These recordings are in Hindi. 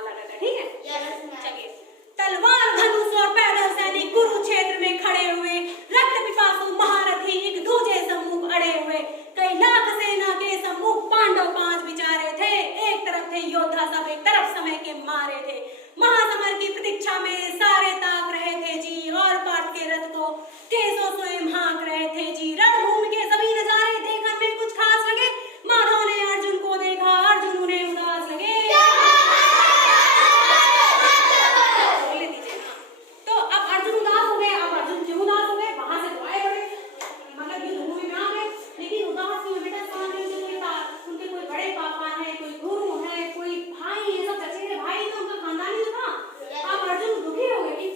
माला डाला, ठीक है? चलिए, तलवार धनुष और पैदल सैनिक कुरुक्षेत्र में खड़े हुए, रक्त पिपासु महारथी एक दूजे सम्मुख अड़े हुए, कई लाख सेना के सम्मुख पांडव 5 बिचारे थे, एक तरफ थे योद्धा सब एक तरफ समय के मारे थे, महासमर की प्रतीक्षा में सारे ताक रहे थे जी, और पार्थ के रथ को केसो स्वयं हाँक रहे थे जी, रणभूमि के सभी नजारे देखने में कुछ खास लगे, माधव ने अर्जुन को देखा, अर्जुन उन्हें उदास लगे। बोलने दीजिए ना। तो अब अर्जुन उदास हो गए, अब अर्जुन क्यों उदास हो गए? वहां से तो आए बड़े, मतलब युद्ध भूमि में आ गए, लेकिन उदास क्यों? बेटा सामने उनके कोई बड़े पापा है, कोई गुरु है, कोई भाई है, सब चचेरे भाई, तो उनका खानदानी तो था। अब अर्जुन दुखी हो गए,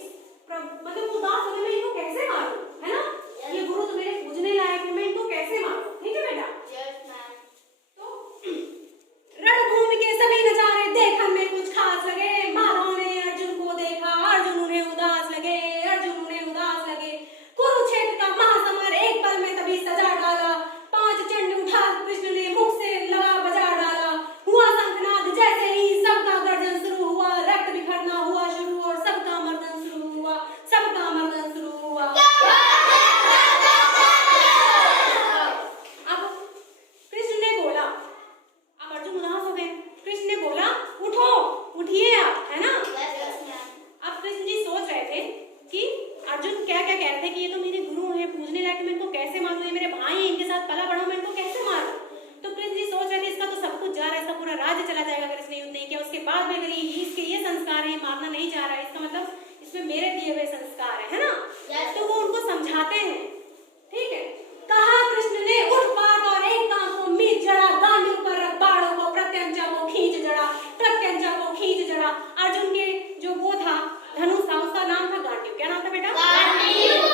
मतलब उदास हो गए, मैं इनको कैसे मारूं, है ना? ये गुरु तो मेरे पूजने लायक है, मैं इनको कैसे मारूं? ठीक है बेटा? तो रणभूमि के सभी नजारे देखने में कुछ खास लगे, माधव ने अर्जुन को देखा, अर्जुन उन्हें उदास लगे, अर्जुन उन्हें उदास लगे, कुरुक्षेत्र का महासमर एक पल में तभी सजा डाला, 5 चंड उठा कृष्ण ने मुख से लगा बजा डाला, हुआ शंखनाद जैसे ही सबका गर्जन शुरू हुआ, रक्त बिखरना हुआ शुरू और सबका मर्दन शुरू हुआ, सबका मर्दन शुरू हुआ। अब कृष्ण ने बोला, अब अर्जुन उदास हो गए, कृष्ण ने बोला उठो, उठिए आप, है ना? अब कृष्ण जी सोच रहे थे कि अर्जुन क्या क्या कह रहे थे कि ये तो मेरे गुरु हैं, पूजने लायक, मैं इनको कैसे मारूं, ये मेरे भाई हैं, इनके साथ पला बढ़ा, मैं इनको कैसे मारूं? तो कृष्ण जी सोच रहे थे इसका तो सब कुछ जा रहा है, इसका पूरा राज्य चला जाएगा अगर इसने युद्ध नहीं किया, उसके बाद में अगर इसके ये संस्कार है, मारना नहीं जा रहा है, इसका मतलब इसमें मेरे दिए हुए संस्कार है ना? तो वो उनको समझाते हैं, ठीक है? कहा कृष्ण ने उठ पाट और एक काम को मीट जड़ा, गांडीव पर रख बाणों को, प्रत्यंचा को खींच जड़ा, प्रत्यंचा को खींच जड़ा। अर्जुन के जो वो था धनुष था, उसका नाम था गांडीव। क्या नाम था बेटा? गांडीव।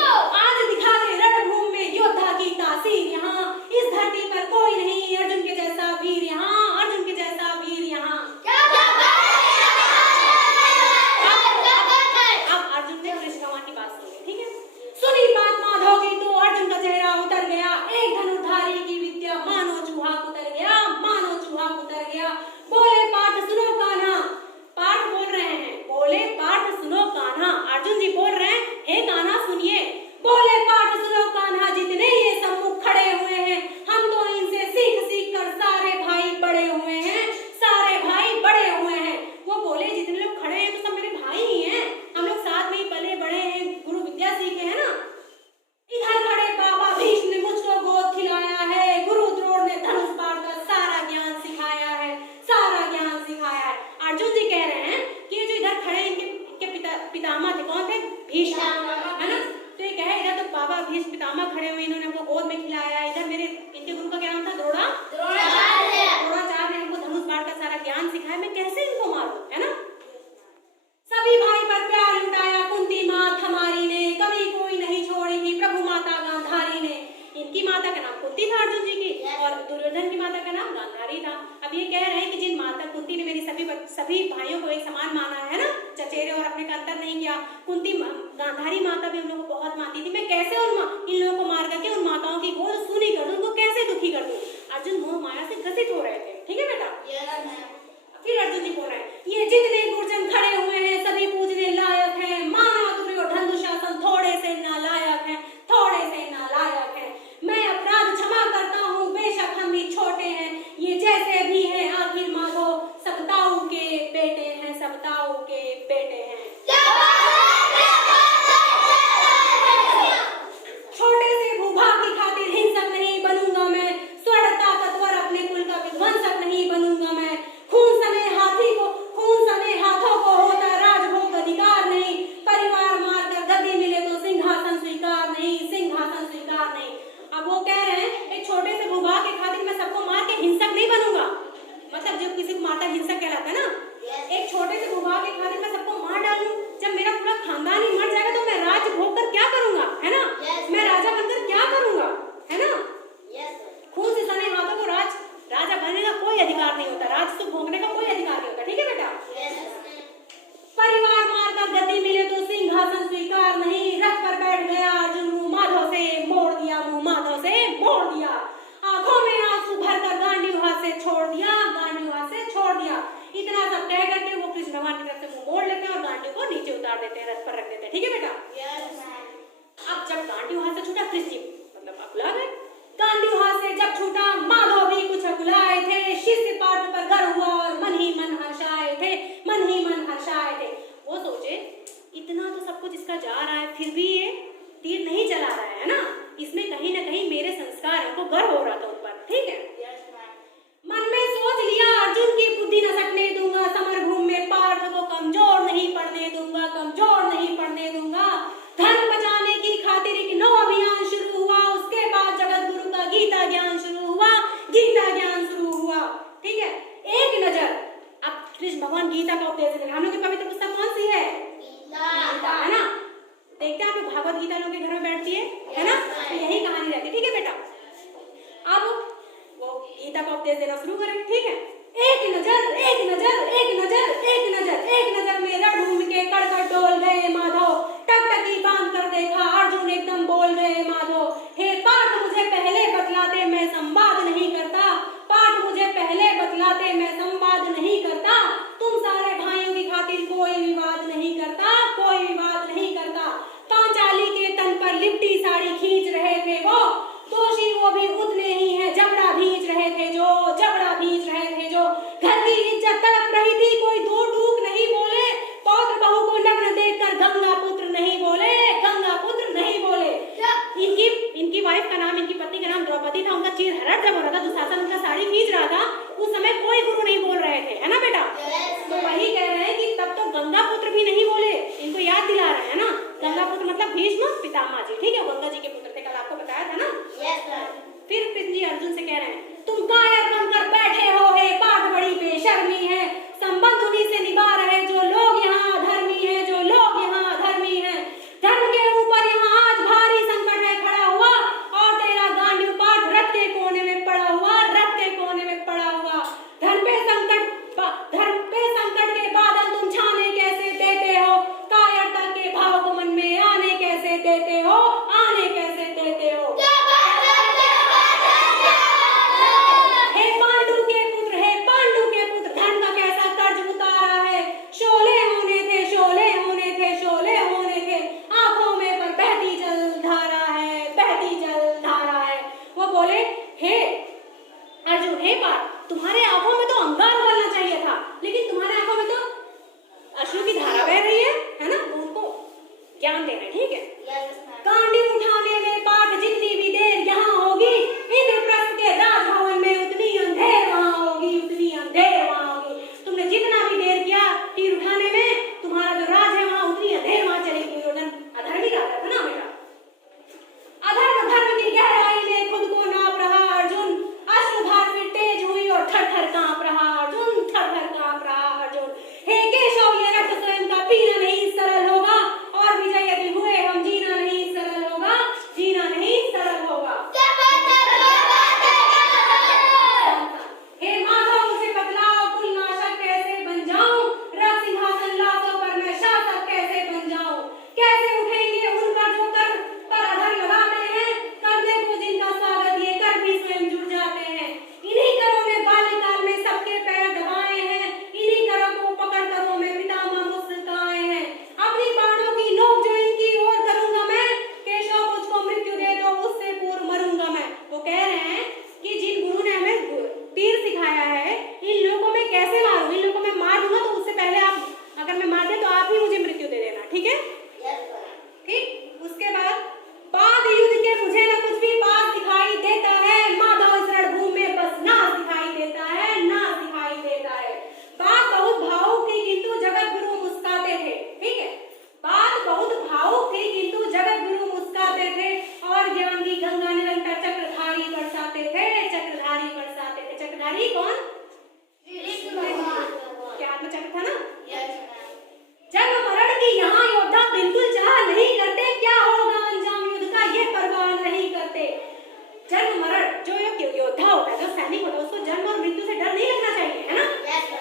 आज दिखा दे रणभूमि में योद्धा की तासीर, यहाँ इस धरती पर कोई नहीं अर्जुन के जैसा वीर, यहाँ अर्जुन के जैसा वीर यहाँ। अब अर्जुन ने कृष्ण भगवान की बात सुनी, ठीक है? सुनी बात माधव की तो अर्जुन का चेहरा उतर गया, एक धनुर्धारी की विद्या मानो चूहा उतर गया, मानो चूहा उतर गया। बोले पाठ सुनो कान्हा, पाठ बोल रहे हैं, बोले पाठ सुनो कान्हा, अर्जुन जी बोल रहे हैं हे कान्हा सुनिए, बोले पाठ सुनो कान्हा, जितने ये सम्मुख खड़े हुए हैं हम तो इनसे सीख सीख कर सारे भाई बड़े हुए हैं, सारे भाई बड़े हुए हैं। वो बोले जितने लोग खड़े हैं तो सब मेरे भाई ही हैं, हम लोग साथ में ही पले बड़े हैं, गुरु विद्या सीखे हैं ना? इधर खड़े बाबा भीष्म ने मुझको गोद खिलाया है, गुरु द्रोण ने धनुष बाण का सारा ज्ञान सिखाया है, सारा ज्ञान सिखाया है। अर्जुन जी कह रहे हैं कि जो इधर खड़े इनके पितामह थे, कौन थे? भीष्म, है ना? तो ये कहे इधर तो बाबा भीष्म पितामह खड़े हुए, इन्होंने हमको गोद में खिलाया, इधर मेरे इनके गुरु का क्या नाम था? द्रोणाचार्य ने हमको धनुष बाण का सारा ज्ञान सिखाया, मैं कैसे इनको मारूं, है ना? सभी भाई पर प्यार लुटाया कुंती मात हमारी ने, कभी कोई नहीं छोड़ी थी प्रभु माता गांधारी ने। इनकी माता का नाम कुंती था अर्जुन जी की, और दुर्योधन की माता का नाम गांधारी था। अब ये कह रहे हैं कि जिन माता कुंती ने मेरी सभी भाइयों को एक समान माना है ना, चचेरे और अपने का अंतर नहीं किया, कुंती गांधारी माता भी हम लोग को बहुत मानती थी, मैं कैसे इन लोगों को मार करके उन माताओं की गोद सुनी कर दूं, उनको कैसे दुखी कर दूं? अर्जुन मोह माया से ग्रसित हो रहे थे, ठीक है बेटा? फिर अर्जुन जी बोल रहे हैं ये जितने गुरजन खड़े हुए हैं सभी पूजने लायक हैं, माना दुर्योधन दुशासन थोड़े से नालायक हैं, थोड़े से नालायक हैं। मैं अपराध क्षमा करता हूँ, बेशक हम भी छोटे हैं, ये जैसे भी हैं आखिर माधव सब ताऊ के बेटे हैं, सब ताऊ के बेटे हैं। छोटे से भूभाग की खातिर हिंसक नहीं बनूंगा मैं, स्वर्ण ताकतवर अपने कुल का विध्वंसक नहीं बनूंगा मैं, खून सने हाथों को होता राजभोग अधिकार नहीं, परिवार मारकर गद्दी मिले तो सिंहासन स्वीकार नहीं, सिंहासन स्वीकार नहीं। अब वो कह रहे हैं एक छोटे से भूभाग के खातिर मैं सबको मार के हिंसक नहीं बनूंगा, मतलब जब किसी को मारता हिंसक कहलाता है ना। एक छोटे से भूभाग के खातिर मैं सबको मार डालूं, जब मेरा पूरा खानदान ही मर जाएगा तो मैं राज भोग कर क्या करूंगा, है ना? मैं राजा बनकर क्या करूंगा, है ना? खून से सने हाथों को राजा बनने का कोई अधिकार नहीं होता, राज तो भोगने का कोई अधिकार नहीं होता, ठीक है बेटा? परिवार मारकर गद्दी मिले तो सिंहासन स्वीकार नहीं, रथ पर बैठ गया अर्जुन मुंह माधव से मोड़ दिया, मुंह माधव से मोड़ दिया, आंखों में आंसू भरकर गांडीव हाथ से छोड़ दिया, गांडीव हाथ से छोड़ दिया। इतना सब कह करके वो कृष्ण उतार देते हैं, रथ पर रख देते हैं। ठीक है बेटा? अब जब गांडीव हाथ से छूटा, कृष्ण जी मतलब अकुला गए। गांडीव हाथ से जब छूटा, माधव भी कुछ अकुलाए थे। शिष्य पार्थ पर गर्व हुआ और मन ही मन हर्षाए थे, मन ही मन हर्षाए थे। वो सोचे इतना तो सब कुछ इसका जा रहा है, फिर भी ये तीर नहीं चला रहा है ना, इसमें कहीं ना कहीं मेरे संस्कार को गर्व हो रहा था ऊपर। ठीक है? मन में सोच लिया, अर्जुन की बुद्धि न सकने दूंगा, समर भूमि में पार्थ को कमजोर नहीं पड़ने दूंगा, कमजोर नहीं पड़ने दूंगा। धन बचाने की खातिर एक नौ अभियान शुरू हुआ। उसके बाद जगत गुरु का गीता ज्ञान शुरू हुआ, गीता ज्ञान शुरू हुआ। ठीक है? एक नजर अब कृष्ण भगवान गीता का उपदेश दे रहे हैं। हम लोग की पवित्र पुस्तक कौन सी है? गीता है ना? देखते हैं आप लोग भागवत गीता लोग के घर में बैठती है ना? तो यही कहानी रहती है। ठीक है बेटा? अब वो गीता का उपदेश देना शुरू करें। ठीक है? एक नजर, एक नजर, एक नजर, एक नजर, एक नजर में रणभूमि के कड़कड़ डोल गए माधव। टकटकी बांध कर देखा, अर्जुन एकदम बोल गए माधव, हे पार्थ मुझे पहले बतलाते, मैं संवाद नहीं करता। पार्थ मुझे पहले बतलाते, मैं संवाद नहीं करता। तुम सारे भाइयों की खातिर कोई विवाद नहीं करता, कोई विवाद नहीं करता। पांचाली के तन पर लिपटी साड़ी खींच रहे थे वो, दोषी वो भी उतने ही है, जबड़ा भींच रहे थे जो, जबड़ा भींच रहे थे जो। घर की इज्जत तड़प रही थी, कोई दो टूक नहीं बोले। पौत्र बहू को नग्न देखकर गंगा पुत्र नहीं बोले, गंगा पुत्र नहीं बोले। इनकी वाइफ का नाम, इनकी पत्नी का नाम द्रौपदी था। उनका चीर हरण जब हो रहा था, दुशासन उनका साड़ी खींच रहा था, उस समय कोई गुरु नहीं बोल रहे थे, है ना बेटा? तो वही कह रहे हैं कि तब तो गंगा पुत्र भी नहीं बोले। इनको याद दिला रहे हैं ना, गंगा पुत्र मतलब भीष्म पितामह जी। ठीक है? गंगा जी के पुत्र थे, कल आपको बताया था ना। फिर कृष्ण जी अर्जुन से कह रहे हैं, तुम कायर बनकर बैठे हो, हे पार्थ बड़ी बेशर्मी है। संबंध उन्हीं से निभा रहे जो लोग यहाँ अधर्मी है, जो लोग यहाँ अधर्मी है। धर्म के ऊपर यहाँ आज भारी संकट है खड़ा हुआ, और तेरा गांडीव पार्थ रथ के कोने में पड़ा हुआ, रथ के कोने में पड़ा हुआ। धर्म पे संकट के बादल तुम छाने कैसे देते हो, कायरता के भाव को मन में आने कैसे देते हो, आने कैसे देते हो। हे पांडु के पुत्र, हे पांडु के पुत्र, धन का कैसा कर्ज उतारा है। शोले होने थे, शोले होने थे, शोले होने थे, आंखों में पर बहती जल धारा है, बहती जल धारा है। वो बोले, हे अर्जुन, हे पार्थ, तुम्हारे आंखों में तो अंगार उगलना चाहिए था, लेकिन तुम्हारे आंखों में तो अश्रु की धारा बह रही है ना? उनको ज्ञान दे रहे। ठीक है? गांडीव उठाने में पार्थ जितनी भी देर यहाँ होगी, इंद्रप्रस्थ के राजभवन में उतनी अंधेर वहाँ होगी, उतनी अंधेर वहाँ होगी। तुमने जितना भी देर किया तीर उठाने में, तुम्हारा जो राज है वहाँ उतनी अंधेर वहाँ चलेगी। दुर्योधन अधर्मी राजा था ना बेटा? अधर्म धर्म की गहराई में खुद को नाप रहा अर्जुन, अश्रुधार फिर तेज हुई और थर थर कांप रहा अर्जुन, थर थर कांप रहा अर्जुन। हे केशव, ये रक्त स्वयं का पीना नहीं सरल होगा, और विजय यदि हुए हम जीना नहीं सरल होगा, जीना नहीं सरल होगा। हे माधव, मुझे बतलाओ, कुलनाशक कैसे बन जाऊं, रक्त सिंहासन लाशों पर मैं शासक कैसे बन जाऊं। कैसे उठेंगे उनका जो कर पर अधर लगाते हैं, करने को जिनका स्वागत ये कर भी स्वयं जुड़ जाते हैं। इन्हीं करों में बाल्यकाल में सबके पैर दबाए हैं, इन्हीं करों को पकड़ करों में पितामह मुस्काए हैं। अपनी बाणों की नोक जो इनकी ओर करूंगा मैं, केशव मुझको मृत्यु दे दो, उससे पूर्व मरूंगा मैं। वो कह रहे हैं कि जिन गुरु ने हमें तीर सिखाया है, इन लोगों में कैसे मारूं, इन लोगों में मार दूंगा तो उससे पहले आप अगर मैं मार दे तो आप ही मुझे मृत्यु दे देना। ठीक है? ठीक? उसके बाद युद्ध के मुझे न कुछ भी पास दिखाई देता है, माधव इस रणभूमि में बस नाश दिखाई देता है, नाश दिखाई देता है। बात बहुत भावुक थी किंतु जगत गुरु मुस्काते थे। ठीक है? बात बहुत भावुक थी किंतु जगत गुरु मुस्काते थे, और ज्ञान की गंगा निरंतर चक्रधारी बरसाते थे, चक्रधारी बरसाते थे। चक्रधारी कौन? क्या आत्मचक्र था ना? जन्म मरण की यहाँ योद्धा बिल्कुल चाह नहीं करते, क्या होगा अंजाम युद्ध का ये परवाह नहीं करते। जन्म मरण जो योद्धा होता है, जो सैनिक होता है, उसको जन्म और मृत्यु से डर नहीं लगना चाहिए, है ना?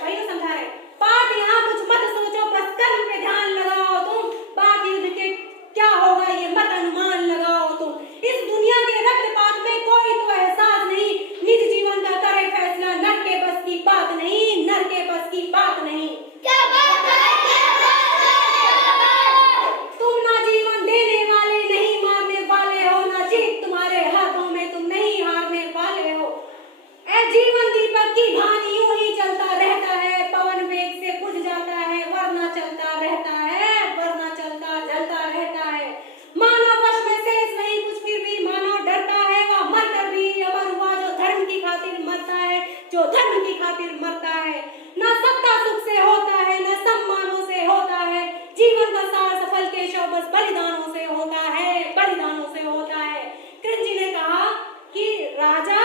वही तो समझा रहे। पार्थ यहाँ कुछ मत सोचो, बस कर्म पे ध्यान लगाओ तुम, बात युद्ध के क्या होगा ये मत अनुमान लगाओ तुम। इस दुनिया के रक्तपात में कोई तो एहसास नहीं, निज जीवन का करे फैसला, नर के बस की बात नहीं, नर के बस की बात नहीं। क्या बात है, क्या बात है, क्या बात है। जीवन दीपक की भांति यूं ही चलता रहता है, पवन वेग से बुझ जाता है, वरना चलता रहता है, वरना चलता जलता रहता है। मानव वश में शेष नहीं कुछ, फिर भी मानव डरता है, वह मरकर भी अमर हुआ जो धर्म की खातिर मरता है, जो धर्म की खातिर मरता है। न सत्ता सुख से होता है, न सम्मानों से होता है, जीवन का सार सफल केशव बस बलिदानों से होता है, बलिदानों से होता है। कृष्ण जी ने कहा कि राजा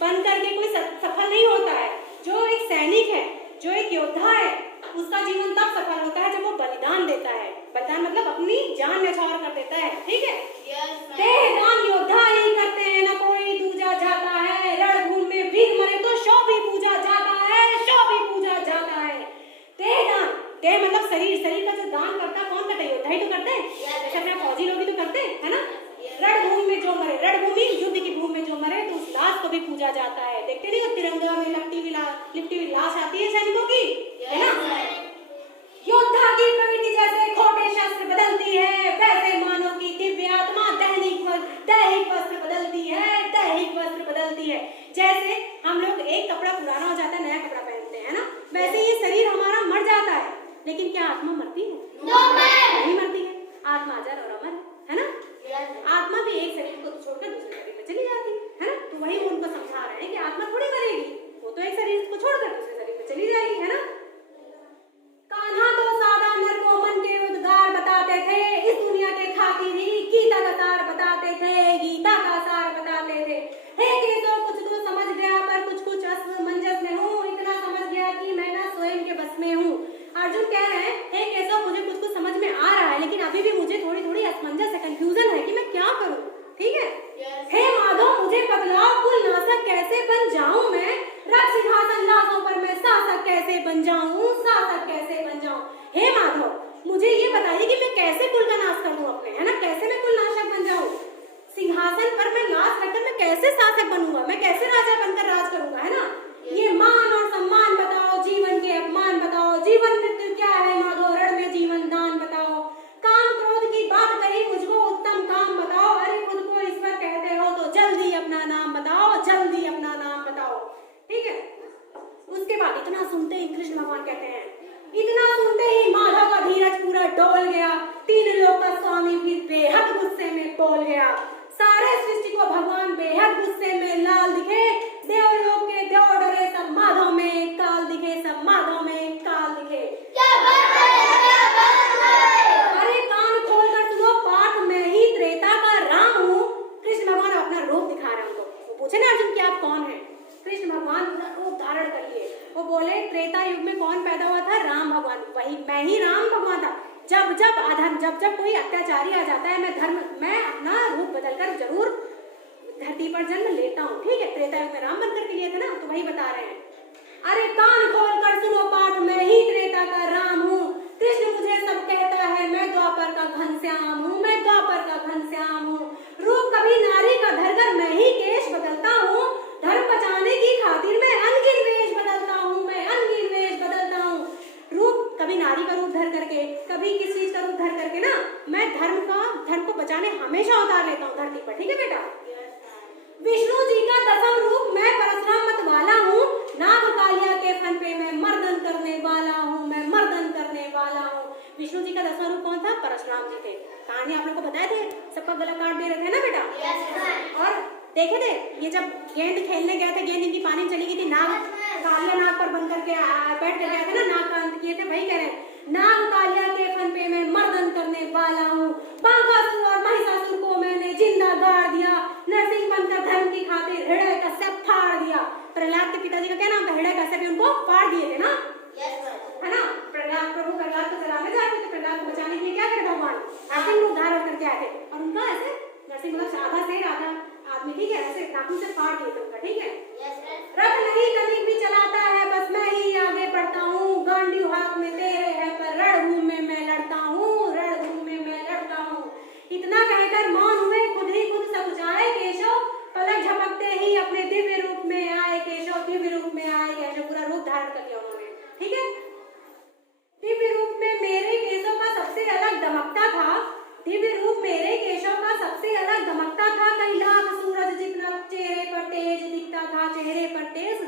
बन करके कोई सफल नहीं होता है, जो एक सैनिक है, जो एक योद्धा है, उसका जीवन तब सफल होता है जब वो बलिदान देता है। बलिदान मतलब अपनी जान न्यौछावर कर देता है, ठीक है। देहदान योद्धा ही करते हैं, न कोई दूजा जाता है, रणभूमि में वीर मरे तो शव भी पूजा जाता है, शव भी पूजा जाता है। देहदान, देह मतलब शरीर, शरीर का जो दान करता कौन करता है? योद्धा ही तो करते हैं, जैसे अपने फौजी लोग भी तो करते हैं, है ना। रणभूमि में जो मरे, रणभूमि युद्ध की भूमि में जो मरे तो उस लाश को भी पूजा जाता है। देखते नहीं, तिरंगा में लिपटी हुई लाश आती है सैनिकों की, है ना। योद्धा की प्रवृत्ति जैसे खोटे शस्त्र बदलती है, वैसे मानव की दिव्य आत्मा दैहिक वस्त्र बदलती है, दैहिक वस्त्र बदलती है। जैसे हम लोग एक कपड़ा पुराना हो जाता है, नया कपड़ा पहनते हैं ना, वैसे ये शरीर हमारा मर जाता है, लेकिन क्या आत्मा मरती है? नहीं मरती है। आत्मा अजर और अमर है ना। आत्मा भी एक शरीर को छोड़कर दूसरे शरीर में चली जाती है ना। तो वही उनको समझा रहे हैं कि आत्मा थोड़ी मरेगी, वो तो एक शरीर को छोड़कर दूसरे शरीर में चली जाएगी, है ना। कान्हा तो सादा नर को मन के उद्गार बताते थे, इस दुनिया के खातिर ही गीता का सार बताते थे, गीता का सार बताते थे। हे केशव कुछ तो समझ गया पर कुछ कुछ असमंजस में हूँ, इतना समझ गया कि मैं ना स्वयं के बस में हूँ। अर्जुन कह रहे हैं, हे केशव मुझे कुछ कुछ समझ में आ रहा है, लेकिन अभी भी मुझे थोड़ी थोड़ी असमंजस है, कंफ्यूजन है कि मैं क्या करूँ, ठीक है। हे माधव मुझे बदलाव कुल नाशक कैसे बन जाऊं मैं, रक्त सिंहासन लाशों पर मैं शासक कैसे बन जाऊं, शासक कैसे बन जाऊं। हे माधव मुझे ये बताइए कि मैं कैसे कुल का नाश कर दूं अपने, है ना, कैसे मैं कुल नाशक बन जाऊं। सिंहासन पर मैं लाश रखकर मैं कैसे शासक बनूंगा, मैं कैसे राजा बनकर राज करूंगा, है ना। ये मान और सम्मान बताओ, जीवन के अपमान बताओ, जीवन मृत्यु क्या है माधव, रण में जीवन दान बताओ। काम क्रोध की बात कही, मुझको उत्तम काम बताओ, अरे खुद को ईश्वर कहते हो तो जल्दी अपना नाम बताओ, जल्दी अपना नाम बताओ, ठीक है। उसके बाद इतना सुनते ही कृष्ण भगवान कहते हैं, इतना सुनते ही माधव का धीरज पूरा डोल गया, तीन लोक का स्वामी भी बेहद गुस्से में बोल गया। सारे सृष्टि को भगवान बेहद गुस्से में लाल दिखे, देवलोक के देव डरे, सब माधव में काल दिखे, सब माधव में काल दिखे। अरे कान खोल कर सुनो पाठ, मैं ही त्रेता का राम हूँ। कृष्ण भगवान अपना रूप दिखा रहे हैं उनको। वो पूछे ना अर्जुन कि आप कौन है, कृष्ण भगवान अपना रूप धारण कर लिए। वो बोले त्रेता युग में कौन पैदा हुआ था? राम भगवान, वही मैं ही राम भगवान था। जब जब अधर्म, जब जब कोई अत्याचारी आ जाता है, मैं अपना रूप बदलकर जरूर धरती पर जन्म लेता हूँ, ठीक है। त्रेता युग में राम बनकर के लिए थे ना, तो वही बता रहे हैं। अरे कान खोल कर सुनो पाठ, मैं ही त्रेता का राम हूँ। कृष्ण मुझे सब कहता है, मैं द्वापर का घनश्याम हूँ, मैं द्वापर का घनश्याम हूँ। रूप कभी नारी का धरकर मैं ही केश बदलता हूँ, धर्म बचाने की खातिर मैं अनगिन वेश बदलता हूँ, मैं अनगिन वेश बदलता हूँ। रूप कभी नारी का रूप धर करके, कभी किस चीज का रूप धर करके ना, मैं धर्म को बचाने हमेशा उतार लेता हूँ धरती पर, ठीक है बेटा। विष्णु जी का दसम रूप मैं परशुराम मत वाला हूँ, नाग कालिया के फन पे मैं मर्दन करने वाला हूँ, मैं मर्दन करने वाला हूँ। विष्णु जी का दसवां रूप कौन था? परशुराम जी थे। कहानी आप लोग को बताए थे, सबका गला काट दे रहे थे ना बेटा। और देखे थे ये जब गेंद खेलने गए थे, गेंद इनकी पानी में चली गई थी, नाग कालिया नाग पर बन करके बैठ कर गए थे ना, नाग का अंत किए थे, वही कह रहे हैं, नाग कालिया के फन पे मैं मर्दन करने वाला हूँ। बांकासुर और महिषासुर को मैंने जिंदा गाड़ दिया, नरसिंह बनकर धर्म की खातिर हृदय कश्यप फाड़ दिया। प्रहलाद के पिताजी का क्या नाम था? हृदय कश्यप, उनको फाड़ दिए थे ना, है ना। प्रभु प्रहलाद को जलाने जाते थे, प्रहलाद को बचाने के लिए क्या करे भगवान नरसिंह रूप धारण करके आए थे, और उनका ऐसे नरसिंह मतलब आधा शेर आधा आदमी, ठीक है, ऐसे नाखून से फाड़ दिए थे उनका, ठीक है। रथ नहीं कनिक भी चलाता है, बस मैं ही आगे बढ़ता हूँ, गांडी हाथ में तेरे है पर रणभूमि में मैं लड़ता हूँ, रणभूमि में मैं लड़ता हूँ। इतना कहकर मौन हुए, खुद ही खुद सब जाए केशव, पलक झपकते ही अपने दिव्य रूप में आए केशव, दिव्य रूप में आए केशव, पूरा रूप धारण कर लिया उन्होंने, ठीक है। दिव्य रूप में मेरे केशव का सबसे अलग दमकता था, दिव्य रूप मेरे केशव का सबसे अलग दमकता था, कई लाख सूरज जितना चेहरे पर तेज दिखता था, चेहरे पर तेज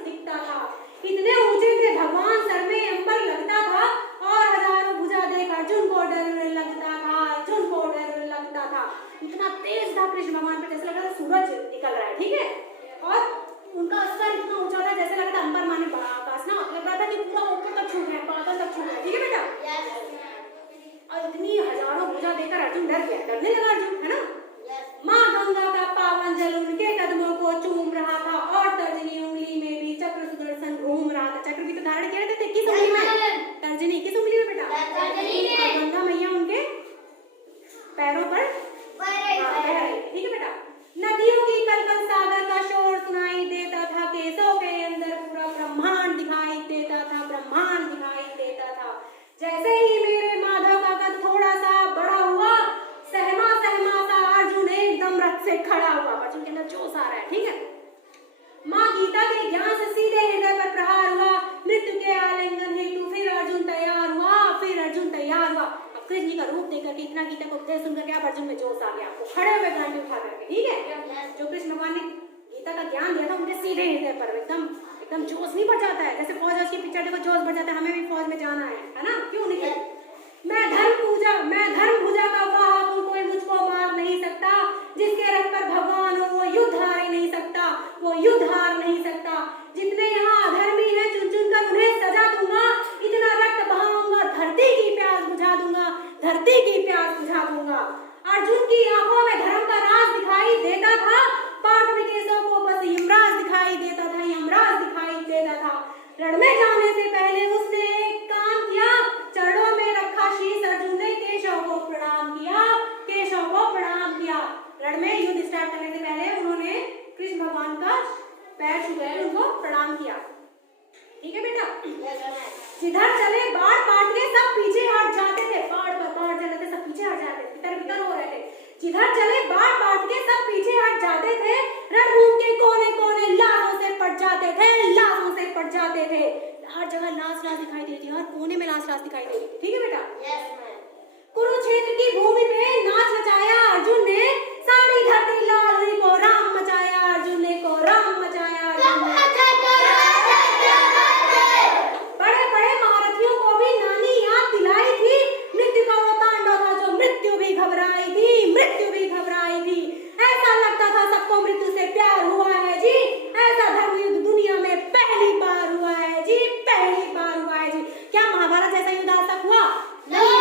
जैसे ही मेरे माधव का कद थोड़ा सा बड़ा हुआ, सहमा सहमा सा अर्जुन एकदम रथ से खड़ा हुआ। अर्जुन के अंदर जोश आ रहा है, ठीक है। माँ गीता के ज्ञान से सीधे हृदय पर प्रहार हुआ। मृत्यु के आलिंगन हेतु फिर अर्जुन तैयार हुआ, फिर अर्जुन तैयार हुआ। अब कृष्ण जी का रूप देकर के, इतना गीता को उपदेश सुनकर के अब अर्जुन में जोश आ गया, आपको खड़े हुए गांडी उठा करके, ठीक है। जो कृष्ण भगवान ने गीता का ज्ञान दिया था उनके सीधे हृदय पर एकदम एकदम जोश नहीं बढ़ जाता है। जैसे फौज की पिक्चर देखो, जोश बढ़ जाता है, हमें भी फौज में जाना है ना, क्यों नहीं। मैं धर्म पूजा का वाहक हूँ, कोई मुझको मार नहीं सकता। जिसके रथ पर भगवान हो वो युद्ध हार ही नहीं सकता, वो युद्ध हार नहीं सकता। जितने यहाँ अधर्मी हैं चुन चुन कर उन्हें सजा दूंगा। इतना रक्त बहाऊंगा, धरती की प्यास बुझा दूंगा, धरती की प्यास बुझा दूंगा। अर्जुन की आंखों में धर्म का राज दिखाई देता था। पार्थ में केशव को बस यमराज दिखाई देता था, यमराज दिखाई देता था। रण में जाने से पहले उसने एक काम किया, चरणों में रखा शीश। अर्जुन ने केशव को प्रणाम किया, केशव को प्रणाम किया। रण में युद्ध स्टार्ट करने से पहले उन्होंने कृष्ण भगवान का पैर छू कर उनको प्रणाम किया, ठीक है बेटा। जिधर चले बाढ़ पाट के सब पीछे हट जाते थे, बाढ़ चले थे सब पीछे हट जाते थे, भीतर भीतर हो रहे थे। जिधर चले बाढ़ पाट के सब पीछे हट जाते थे। रणभूमि के कोने कोने लाशों से पट जाते थे, लाशों से पट जाते थे। हर जगह लाश लाश दिखाई देती थी, हर कोने में लाश लाश दिखाई देती थी, ठीक है बेटा। कुरुक्षेत्र की भूमि पे नाच नचाया अर्जुन ने, सारी धरती लाल हुई, को राम मचाया अर्जुन ने, को राम मचाया अर्जुन ने। बड़े बड़े महारथियों को भी नानी याद दिलाई थी। मृत्यु का वो तांडव था जो मृत्यु भी घबराई थी, मृत्यु भी घबराई थी। ऐसा लगता था सबको मृत्यु से प्यार हुआ है जी। ऐसा धर्म युद्ध दुनिया में पहली बार हुआ है जी, पहली बार हुआ है जी। क्या महाभारत जैसा युद्ध आज तक हुआ? नहीं।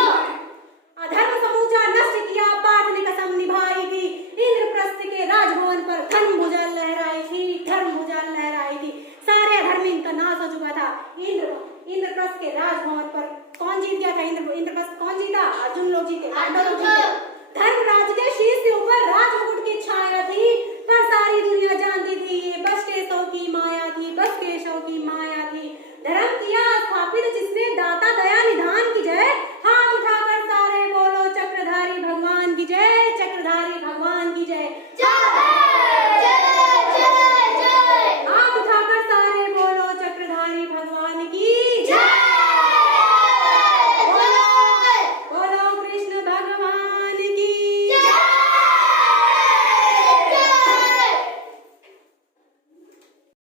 अधर्म समूचा नष्ट किया, पार्थ ने कसम निभाई थी। इंद्रप्रस्थ के राजभवन पर धर्म भुजा लहराई थी, धर्म भुजा लहराई थी। सारे अधर्मी का नाश हो चुका था। इंद्रप्रस्थ के राजभवन पर कौन जीत गया था? इंद्रप्रस्थ कौन जीता? अर्जुन लोग जीते, पांडव लोग जीते। धर्मराज के शीश के ऊपर राज मुकुट की छाया थी, पर